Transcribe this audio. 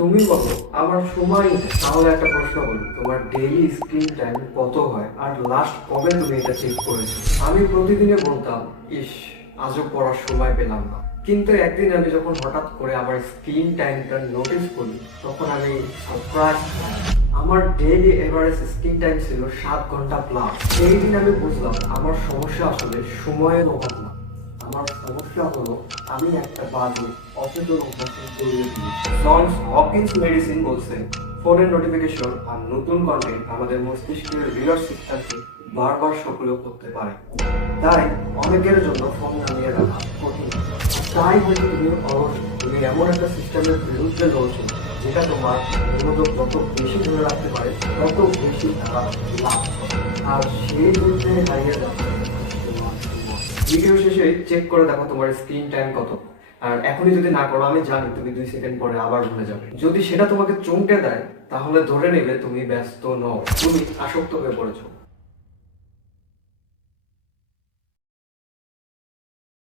তুমি বলো আমার সময় নেই। তাহলে একটা প্রশ্ন বলি, তোমার ডেইলি স্ক্রিন টাইম কত হয় আর লাস্ট কবে তুমি এটা চেক করেছো? আমি প্রতিদিনে বলতাম ইস, আজও পড়ার সময় পেলাম না। কিন্তু একদিন আমি যখন হঠাৎ করে আমার স্ক্রিন টাইমটা নোটিস করি, তখন আমি সারপ্রাইজ। আমার ডেইলি এভারেজ স্ক্রিন টাইম ছিল 7 ঘন্টা প্লাস। সেই দিন আমি বুঝলাম আমার সমস্যা আসলে সময়ের অভাব না, আমার সমস্যা হলো আমি একটা বাজে অচেতন অভ্যাসে জড়িয়ে দিয়েছি। জনস হকিন্স মেডিসিন বলছে ফোনের নোটিফিকেশন আর নতুন কন্টেন্ট আমাদের মস্তিষ্কের রিওয়ার্ড সিস্টেমকে বারবার সক্রিয় করতে পারে। তাই অনেকের জন্য ফোন নামিয়ে রাখা কঠিন। তাই হয়তো তুমি অলস, তুমি এমন একটা সিস্টেমের বিরুদ্ধে লড়ছো যেটা তোমার মনোযোগ যত বেশি ধরে রাখতে পারে তত বেশি তারা লাভ করে। আর সেই যুদ্ধে হারিয়ে যাচ্ছে। ভিডিও শেষে চেক করে দেখো তোমার স্ক্রিন টাইম কত। আর এখনই যদি না করো, আমি জানি তুমি 2 সেকেন্ড পরে আবার ভুলে যাবে। যদি সেটা তোমাকে চমকে দেয়, তাহলে ধরে নেবে তুমি ব্যস্ত নও, তুমি আসক্ত হয়ে পড়েছো।